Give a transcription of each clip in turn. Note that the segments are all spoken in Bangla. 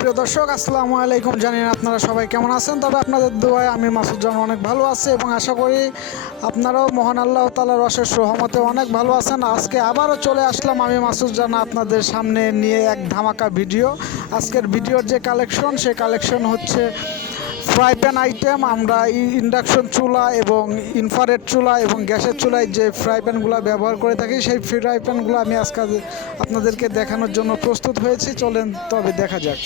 প্রিয় দর্শক, আসসালামু আলাইকুম। জানি না আপনারা সবাই কেমন আছেন, তবে আপনাদের দোয়ায় আমি মাসুদ জান অনেক ভালো আছি এবং আশা করি আপনারাও মহান আল্লাহ তাআলার অশেষ রহমতে অনেক ভালো আছেন। আজকে আবারও চলে আসলাম আমি মাসুদ জান আপনাদের সামনে নিয়ে এক ধামাকা ভিডিও। আজকের ভিডিওর যে কালেকশন, সেই কালেকশন হচ্ছে ফ্রাই প্যান আইটেম। আমরা ইন্ডাকশন চুলা এবং ইনফ্রারেড চুলা এবং গ্যাসের চুলায় যে ফ্রাই প্যানগুলো ব্যবহার করে থাকি, সেই ফ্রাই প্যানগুলো আমি আজকে আপনাদেরকে দেখানোর জন্য প্রস্তুত হয়েছি। চলেন তবে দেখা যাক।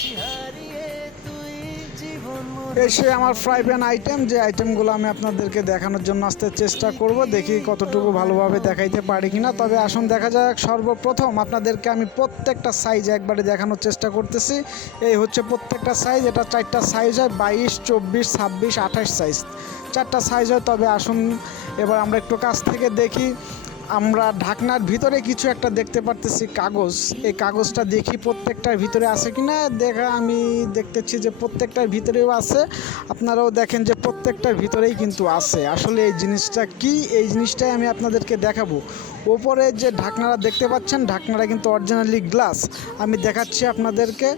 এসে আমার ফ্রাই প্যান আইটেম, যে আইটেমগুলো আমি আপনাদেরকে দেখানোর জন্য আসতে চেষ্টা করব, দেখি কতটুকু ভালোভাবে দেখাইতে পারি কিনা। তবে আসুন দেখা যাক। সর্বপ্রথম আপনাদেরকে আমি প্রত্যেকটা সাইজ একবারে দেখানোর চেষ্টা করতেছি। এই হচ্ছে প্রত্যেকটা সাইজ। এটা 4টা সাইজ হয়, 22, 24, 26, 28 সাইজ, 4টা সাইজ হয়। তবে আসুন এবার আমরা একটু কাছ থেকে দেখি। আমরা ঢাকনার ভিতরে কিছু একটা দেখতে পারতেছি, কাগজ। এই কাগজটা দেখি প্রত্যেকটার ভিতরে আছে কিনা। আমি দেখতেছি যে প্রত্যেকটার ভিতরেও আছে। আপনারাও দেখেন যে প্রত্যেকটার ভিতরেই কিন্তু আছে। আসলে এই জিনিসটা কি, এই জিনিসটাই আমি আপনাদেরকে দেখাবো। ওপরে যে ঢাকনারা দেখতে পাচ্ছেন, ঢাকনারা কিন্তু অরিজিনালি গ্লাস। আমি দেখাচ্ছি আপনাদেরকে।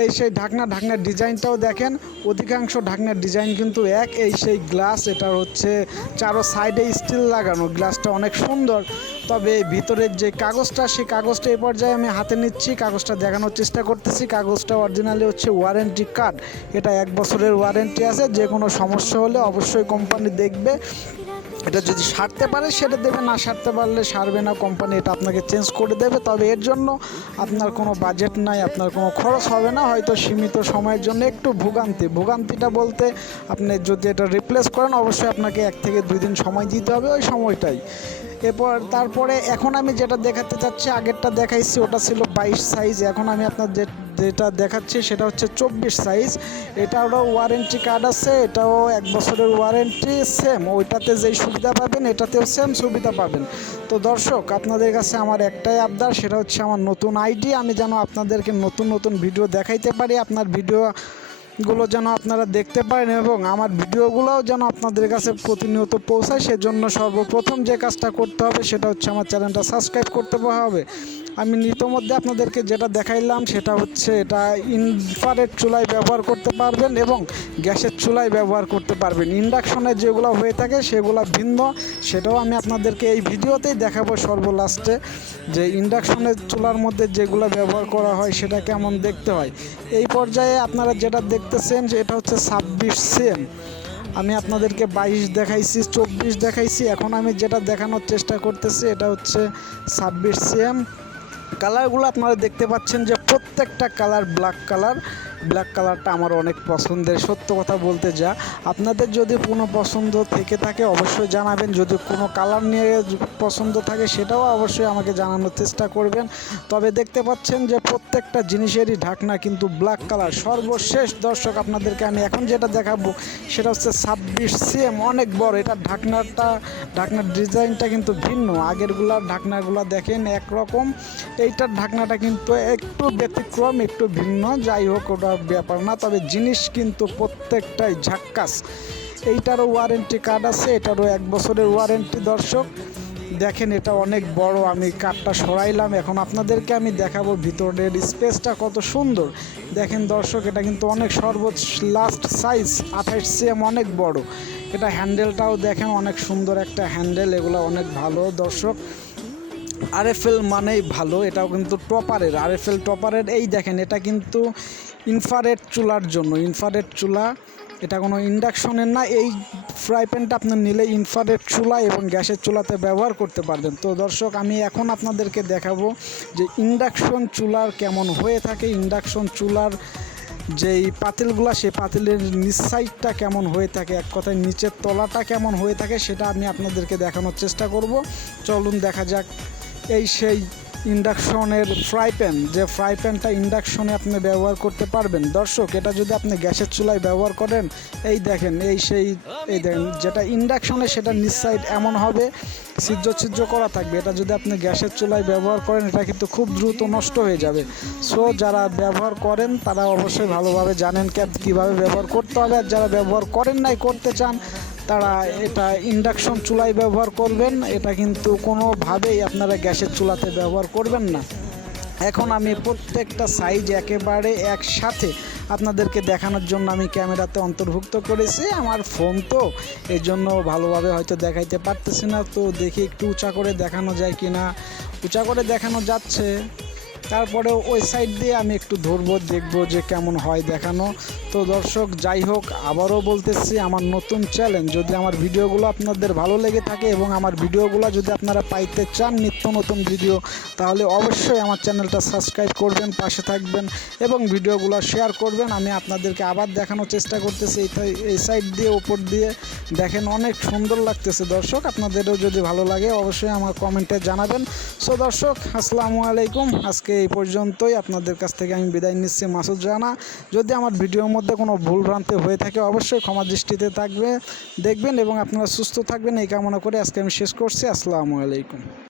এই সেই ঢাকনার ডিজাইনটাও দেখেন। অধিকাংশ ঢাকনার ডিজাইন কিন্তু এক। এই সেই গ্লাস, এটা হচ্ছে চারো সাইডে স্টিল লাগানো। গ্লাসটা অনেক সুন্দর। তবে ভিতরের যে কাগজটা, সেই কাগজটা এই পর্যায়ে আমি হাতে নিচ্ছি, কাগজটা দেখানোর চেষ্টা করতেছি। কাগজটা অরিজিনালি হচ্ছে ওয়ারেন্টি কার্ড। এটা 1 বছরের ওয়ারেন্টি আছে। যে কোনো সমস্যা হলে অবশ্যই কোম্পানি দেখবে। এটা যদি সারতে পারে সেটা দেবে, না সারতে পারলে সারবে না কোম্পানি, এটা আপনাকে চেঞ্জ করে দেবে। তবে এর জন্য আপনার কোনো বাজেট নাই, আপনার কোনো খরচ হবে না। হয়তো সীমিত সময়ের জন্য একটু ভোগান্তিটা বলতে, আপনি যদি এটা রিপ্লেস করেন অবশ্যই আপনাকে 1 থেকে 2 দিন সময় দিতে হবে, ওই সময়টাই। তারপরে এখন আমি যেটা দেখাতে চাচ্ছি, আগেরটা দেখাইছি ওটা ছিল 22 সাইজ। এখন আমি আপনার যেটা দেখাচ্ছি সেটা হচ্ছে 24 সাইজ। এটারও ওয়ারেন্টি কার্ড আছে, এটাও 1 বছরের ওয়ারেন্টি। সেম ওইটাতে যেই সুবিধা পাবেন এটাতেও সেম সুবিধা পাবেন। তো দর্শক, আপনাদের কাছে আমার একটাই আবদার, সেটা হচ্ছে আমার নতুন আইডি। আমি যেন আপনাদেরকে নতুন ভিডিও দেখাইতে পারি, আপনার ভিডিওগুলো যেন আপনারা দেখতে পারেন এবং আমার ভিডিওগুলোও যেন আপনাদের কাছে প্রতিনিয়ত পৌঁছায়। সেজন্য সর্বপ্রথম যে কাজটা করতে হবে সেটা হচ্ছে আমার চ্যানেলটা সাবস্ক্রাইব করতে হবে। আমি ইতিমধ্যে আপনাদেরকে যেটা দেখাইলাম সেটা হচ্ছে, এটা ইনফ্রারেড চুলায় ব্যবহার করতে পারবেন এবং গ্যাসের চুলায় ব্যবহার করতে পারবেন। ইন্ডাকশনের যেগুলো হয়ে থাকে সেগুলো ভিন্ন, সেটাও আমি আপনাদেরকে এই ভিডিওতেই দেখাবো সর্বলাস্টে, যে ইন্ডাকশনের চুলার মধ্যে যেগুলো ব্যবহার করা হয় সেটা কেমন দেখতে হয়। এই পর্যায়ে আপনারা যেটা দেখতেছেন যে এটা হচ্ছে 26 সেম। আমি আপনাদেরকে 22 দেখাইছি, 24 দেখাইছি। এখন আমি যেটা দেখানোর চেষ্টা করতেছি এটা হচ্ছে 26 সেম। কালারগুলো আপনারা দেখতে পাচ্ছেন যে প্রত্যেকটা কালার ব্ল্যাক কালারটা আমার অনেক পছন্দের। সত্য কথা বলতে যা, আপনাদের যদি কোনো পছন্দ থেকে থাকে অবশ্যই জানাবেন। যদি কোনো কালার নিয়ে পছন্দ থাকে সেটাও অবশ্যই আমাকে জানানোর চেষ্টা করবেন। তবে দেখতে পাচ্ছেন যে প্রত্যেকটা জিনিসেরই ঢাকনা কিন্তু ব্ল্যাক কালার। সর্বশেষ দর্শক, আপনাদেরকে আমি এখন যেটা দেখাবো সেটা হচ্ছে 26 সেম, অনেক বড়। এটা ঢাকনার ডিজাইনটা কিন্তু ভিন্ন। আগেরগুলার ঢাকনাগুলো দেখেন একরকম, এইটার ঢাকনাটা কিন্তু একটু ব্যতিক্রম, একটু ভিন্ন। যাই হোক, ওটা ব্যাপার না। তবে জিনিস কিন্তু প্রত্যেকটাই ঝাক্কাস। এইটারও ওয়ারেন্টি কার্ড আছে, এটারও 1 বছরের ওয়ারেন্টি। দর্শক দেখেন, এটা অনেক বড়। আমি কার্ডটা সরাইলাম, এখন আপনাদেরকে আমি দেখাবো ভিতরের স্পেসটা কত সুন্দর। দেখেন দর্শক, এটা কিন্তু অনেক সর্বোচ্চ লাস্ট সাইজ 28 সেম, অনেক বড়। এটা হ্যান্ডেলটাও দেখেন, অনেক সুন্দর একটা হ্যান্ডেল। এগুলো অনেক ভালো দর্শক। আরএফএল মানেই ভালো। এটাও কিন্তু টপারের, আরএফএল টপারের। এই দেখেন, এটা কিন্তু ইনফ্রারেড চুলার জন্য। ইনফ্রারেড চুলা, এটা কোনো ইন্ডাকশনের না। এই ফ্রাই প্যানটা আপনার নিলে ইনফ্রারেড চুলা এবং গ্যাসের চুলাতে ব্যবহার করতে পারবেন। তো দর্শক, আমি এখন আপনাদেরকে দেখাবো যে ইন্ডাকশন চুলার কেমন হয়ে থাকে। ইন্ডাকশন চুলার যেই পাতিলগুলো, সেই পাতিলের নিচ সাইডটা কেমন হয়ে থাকে, এক কথায় নিচের তলাটা কেমন হয়ে থাকে, সেটা আমি আপনাদেরকে দেখানোর চেষ্টা করব। চলুন দেখা যাক। এই সেই ইন্ডাকশনের ফ্রাই প্যান, যে ফ্রাই প্যানটা ইন্ডাকশনে আপনি ব্যবহার করতে পারবেন। দর্শক, এটা যদি আপনি গ্যাসের চুলায় ব্যবহার করেন, এই দেখেন, এই দেখেন, যেটা ইন্ডাকশনে সেটা নিচ সাইড এমন হবে, ছিদ্র করা থাকবে। এটা যদি আপনি গ্যাসের চুলায় ব্যবহার করেন, এটা কিন্তু খুব দ্রুত নষ্ট হয়ে যাবে। সো যারা ব্যবহার করেন তারা অবশ্যই ভালোভাবে জানেন কীভাবে ব্যবহার করতে হবে। আর যারা ব্যবহার করেন নাই, করতে চান, তারা এটা ইন্ডাকশন চুলায় ব্যবহার করবেন। এটা কিন্তু কোনোভাবেই আপনারা গ্যাসের চুলাতে ব্যবহার করবেন না। এখন আমি প্রত্যেকটা সাইজ একেবারে একসাথে আপনাদেরকে দেখানোর জন্য আমি ক্যামেরাতে অন্তর্ভুক্ত করেছি। আমার ফোন তো এই জন্য ভালোভাবে হয়তো দেখাইতে পারতেছি না, তো দেখি একটু উঁচা করে দেখানো যায় কি না। উঁচা করে দেখানো যাচ্ছে, তারপরে ওই সাইড দিয়ে আমি একটু ধরবো, দেখবো যে কেমন হয় দেখানো। তো দর্শক যাই হোক, আবারও বলতেছি, আমার নতুন চ্যালেঞ্জ, যদি আমার ভিডিওগুলো আপনাদের ভালো লেগে থাকে এবং আমার ভিডিওগুলো যদি আপনারা পাইতে চান নিত্য নতুন ভিডিও, তাহলে অবশ্যই আমার চ্যানেলটা সাবস্ক্রাইব করবেন, পাশে থাকবেন এবং ভিডিওগুলো শেয়ার করবেন। আমি আপনাদেরকে আবার দেখানোর চেষ্টা করতেছি এই সাইড দিয়ে, উপর দিয়ে দেখেন অনেক সুন্দর লাগতেছে। দর্শক আপনাদেরও যদি ভালো লাগে অবশ্যই আমার কমেন্টে জানাবেন। সো দর্শক আসসালামু আলাইকুম, আজকে এই পর্যন্তই। আপনাদের কাছ থেকে আমি বিদায় নিচ্ছি, মাসুদ রানা। যদি আমার ভিডিওর মধ্যে কোনো ভুলভ্রান্তি হয়ে থাকে অবশ্যই ক্ষমা দৃষ্টিতে দেখবেন এবং আপনারা সুস্থ থাকবেন এই কামনা করে আজকে আমি শেষ করছি। আসসালামু আলাইকুম।